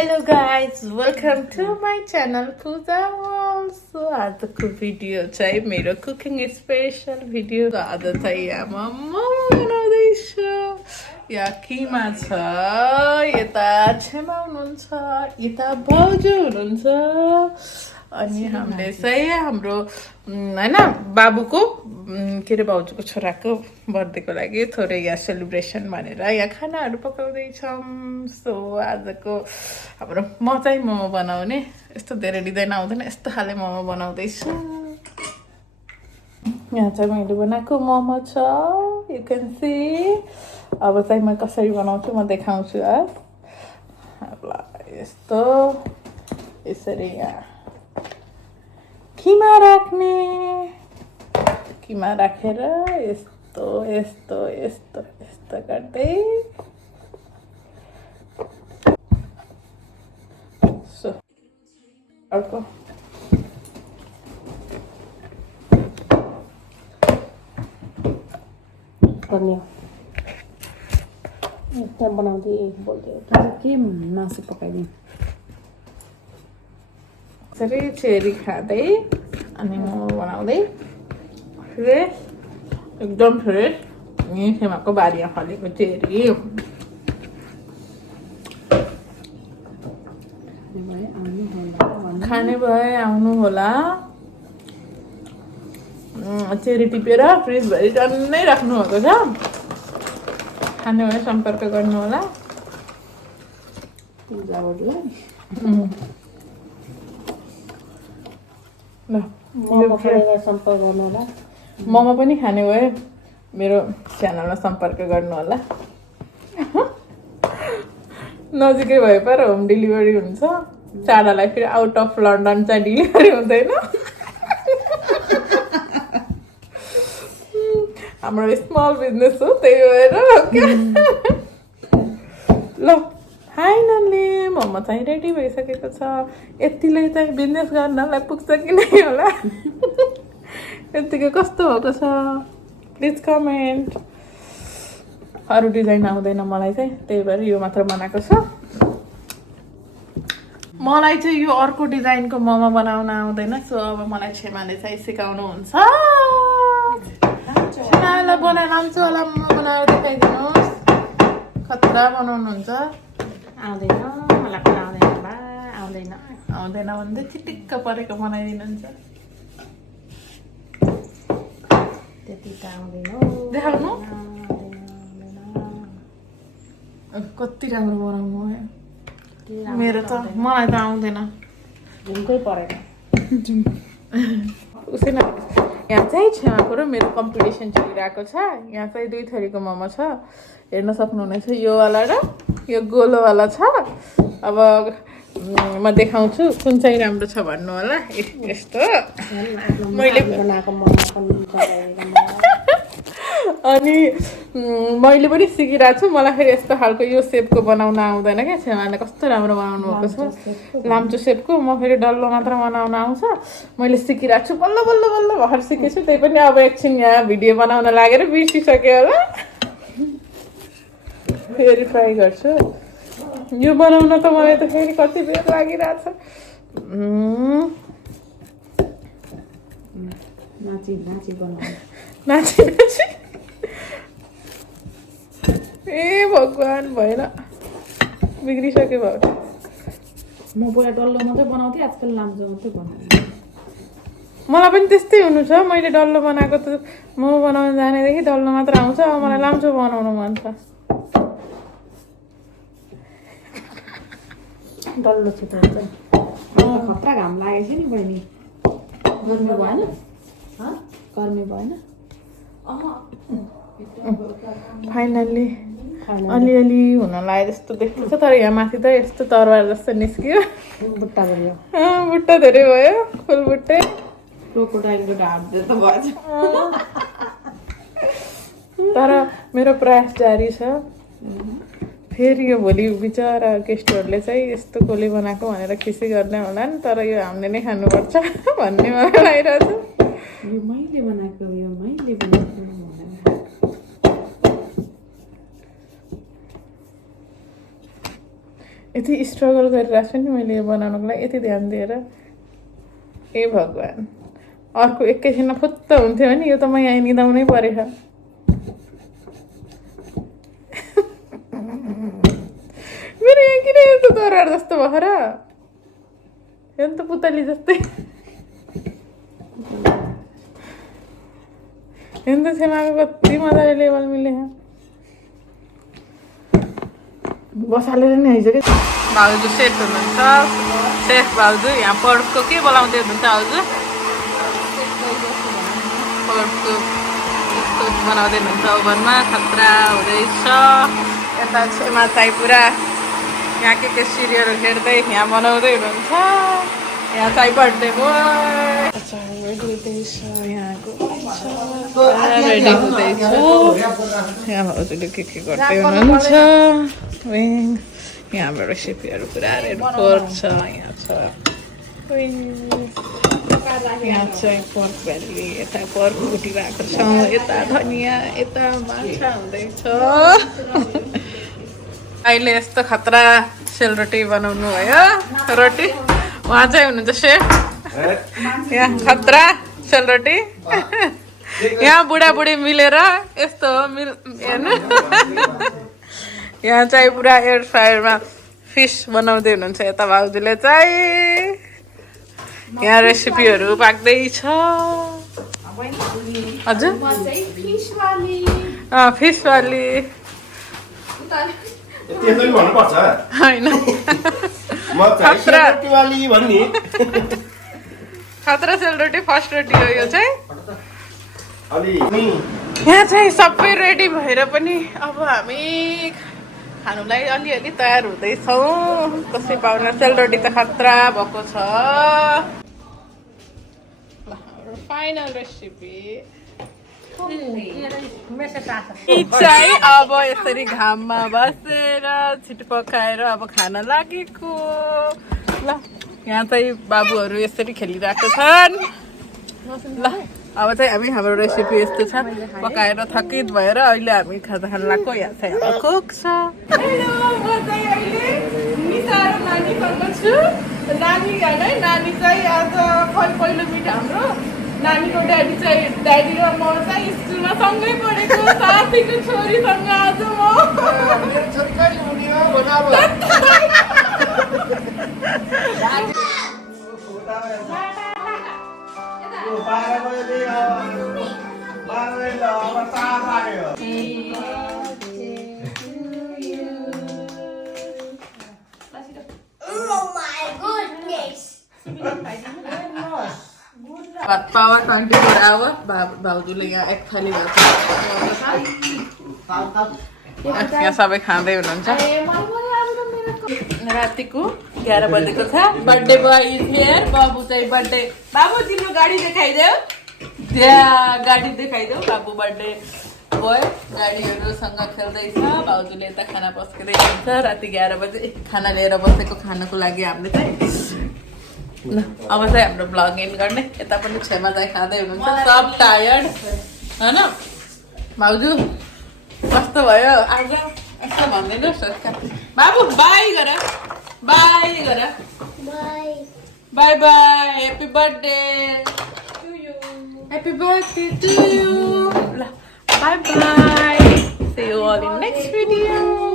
Hello guys, welcome to my channel Pooja Walls. So आजको video चाहिँ मेरो cooking special video. आज चाहिँ यहाँ मोमो बनाउँदैछु। यहाँ किमा छ, यता छेमा हुनुहुन्छ, यता भाउजू हुनुहुन्छ। अनि हामीले चाहिँ हाम्रो हैन बाबुको के रे भाउजूको छोराको बर्थडेको लागि थोरै यहाँ सेलिब्रेसन भनेर यहाँ खानाहरू पकाउँदैछौँ। सो आजको हाम्रो म चाहिँ मोमो बनाउने, यस्तो धेरै डिजाइन आउँदैन, यस्तो खाले मोमो बनाउँदैछु। यहाँ चाहिँ मैले बनाएको मोमो छ, यु क्यान सी। अब चाहिँ म कसरी बनाउँछु म देखाउँछु। यस्तो यसरी यहाँ किमा राख्ने, किमा राखेर यस्तो यस्तो यस्तो यस्तो गर्दै सो अर्को गर्ने त्यहाँ बनाउँदै बोल्दै के मासु पकाइदिउँ। यसरी चेरी खाँदै अनि मोमो बनाउँदै फ्रेस, एकदम फ्रेस यहीँ खेमाको बारीमा फलेको चेरी। खाने भए आउनु होला। चेरी टिपेर फ्रिजभरि टन्नै राख्नु भएको छ, खाने भए सम्पर्क गर्नु होला। सम्पर्क गर्नु होला। मोमो पनि खाने भए मेरो च्यानलमा सम्पर्क गर्नु होला। नजिकै भए पर होम डेलिभरी हुन्छ, टाढालाई फेरि आउट अफ लन्डन चाहिँ डेलिभरी हुँदैन। हाम्रो स्मल बिजनेस हो, त्यही भएर ल फाइनल्ली मोमो चाहिँ रेडी भइसकेको छ। यतिले चाहिँ बिजनेस गर्नलाई पुग्छ कि नै होला। यतिकै कस्तो भएको छ प्लिज कमेन्ट। अरू डिजाइन आउँदैन मलाई चाहिँ, त्यही भएर यो मात्र बनाएको छ। मलाई चाहिँ यो अर्को डिजाइनको मोमो बनाउन आउँदैन। सो अब मलाई छेमाले चाहिँ सिकाउनुहुन्छ। छेमालाई बनाएर लान्छु होला, मोमो बनाएर देखाइदिनुहोस्। खतरा बनाउनुहुन्छ। आउँदैन मलाई पनि आउँदैन बा, आउँदैन आउँदैन भन्दै चिटिक्क परेको बनाइदिनुहुन्छ। त्यति त आउँदैन। देखाउनु कति राम्रो बनाउनु हो। मेरो त मलाई त आउँदैन, झुम्कै परेन। उसै न। यहाँ चाहिँ छेमाको र मेरो कम्पिटिसन चलिरहेको छ। यहाँ चाहिँ दुई थरीको मोमो छ, हेर्न सक्नुहुनेछ। यो वाला र यो गोलोवाला छ। अब म देखाउँछु कुन चाहिँ राम्रो छ भन्नु होला। यस्तो मैले बनाएको मोमो पनि अनि मैले पनि सिकिरहेको छु। मलाई फेरि यस्तो खालको यो सेपको बनाउन आउँदैन क्या। छेमाले कस्तो राम्रो बनाउनु भएको छ, लाम्चो सेपको। म फेरि डल्लो मात्र बनाउन आउँछ। मैले सिकिरहेको छु, बल्ल बल्ल बल्ल भर्खर सिकेछु। त्यही पनि अब एकछिन यहाँ भिडियो बनाउन लागेर बिर्सिसक्यो होला। फेरि ट्राई गर्छु। यो बनाउन त मलाई त फेरि कति बेर लागिरहेछ। नाची नाची बनाउनु, नाची नाची ए भगवान्, भएन, बिग्रिसक्यो भयो। म पहिला डल्लो मात्रै बनाउँथेँ, आजकल लाम्चो मात्रै बनाउँछु। मलाई पनि त्यस्तै हुनु छ। मैले डल्लो बनाएको त मोमो बनाउन जानेदेखि डल्लो मात्र आउँछ। अब मलाई लाम्चो बनाउनु मन छ। डल्लो छिटो हुन्छ नि। खतरा घाम लागेको थियो नि बहिनी। गर्मी भएन, गर्मी भएन। फाइनल्ली अलिअलि हुन लाग्यो जस्तो देख्दैछ। तर यहाँ माथि त यस्तो तरवार जस्तो निस्कियो। बुट्टा भयो, बुट्टा धेरै भयो, फुल बुट्टे। क्रोकोडाइलको ढाड जस्तो भएछ। तर मेरो प्रयास जारी छ। फेरि यो भोलि बिचरा गेस्टहरूले चाहिँ यस्तो कोली बनाएको भनेर खिसी गर्ने होला नि। तर यो हामीले नै खानुपर्छ भन्ने मलाई लागिरहेछ। यो मैले बनाएको, यो मैले बनाएको। यति स्ट्रगल गरिरहेको छु नि मैले यो बनाउनको लागि यति ध्यान दिएर ए भगवान् अर्को एकैछिनमा फुत्त हुन्थ्यो भने यो त म यहाँ निदाउनै परेछ मेरो यहाँ किन यस्तो दरार जस्तो भयो र यो त पुतली जस्तै हेर्नु त छेमाको कति मजाले लेबल मिले बसालेर नि आइसक्यो भाउजू सेफ हुनुहुन्छ सेफ भाउजू यहाँ पर्कको के बोलाउँदै हुनुहुन्छ भाउजू पर्कको यस्तो बनाउँदै हुनुहुन्छ ओभनमा खतरा हुँदैछ यता छेमा चाहिँ पुरा यहाँ के सिरियल हेर्दै यहाँ बनाउँदै हुनुहुन्छ यहाँ चाहिँ बर्थडे रेडी हुँदैछ यहाँको रेडी हुँदैछ यहाँ भाउजूले के गर्दै हुनुहुन्छ यहाँबाट रेसिपीहरू पुरा पर्क छ यहाँ छ यहाँ चाहिँ पर्क भ्याली यता पर्क कुटिरहेको छ यता धनियाँ यता माछा हुँदैछ अहिले यस्तो खतरा सेलरोटी बनाउनु भयो रोटी उहाँ चाहिँ हुनुहुन्छ सेफ यहाँ खतरा सेलरोटी यहाँ बुढाबुढी मिलेर यस्तो हेर्नु यहाँ चाहिँ पुरा एयर फ्रायरमा फिस बनाउँदै हुनुहुन्छ यता भाउजूले चाहिँ यहाँ रेसिपीहरू पाक्दैछ हजुर फिस वाली होइन खतरा सेलरोटी फर्स्ट रोटी हो यो चाहिँ यहाँ चाहिँ सबै रेडी भएर पनि अब हामी खानुलाई अलिअलि तयार हुँदैछौँ कसै पाउन सेलरोटी त खतरा भएको छ फाइनल रेसिपी चाहिँ अब यसरी घाममा बसेर छिटो पकाएर अब खान लागेको ल यहाँ चाहिँ बाबुहरू यसरी खेलिरहेको छन् ल अब चाहिँ हाम्रो रेसिपी यस्तो छ पकाएर थकित भएर अहिले हामी खाना खान लाग्यो यहाँ चाहिँ हाम्रो कुक छ नानी चाहिँ आज पहिलो मिट हाम्रो नानीको ड्याडी र म चाहिँ स्कुलमा सँगै पढेको साथीको छोरीसँग आज म पावर 24 आवर भाउजूले यहाँ एक थाली यहाँ सबै खाँदै हुनुहुन्छ रातिको 11 बजेको छ बर्थडे बोय इज हियर बाबु चाहिँ बर्थडे बाबु तिम्रो गाडी देखाइदेऊ त्यहाँ गाडी देखाइदेऊ बाबु बर्थडे बोय गाडीहरूसँग खेल्दैछ भाउजूले यता खाना पस्किँदै हुन्छ राति 11 बजे खाना लिएर बसेको खानको लागि हामीले चाहिँ ल अब चाहिँ हाम्रो ब्लग एन्ड गर्ने यता पनि छेमा चाहिँ खाँदै हुनुहुन्छ सब टायर्ड होइन भाउजू कस्तो भयो आज यस्तो भनिदिनुहोस् बाबु बाई गर bye bye happy birthday to you ल bye see you all in next video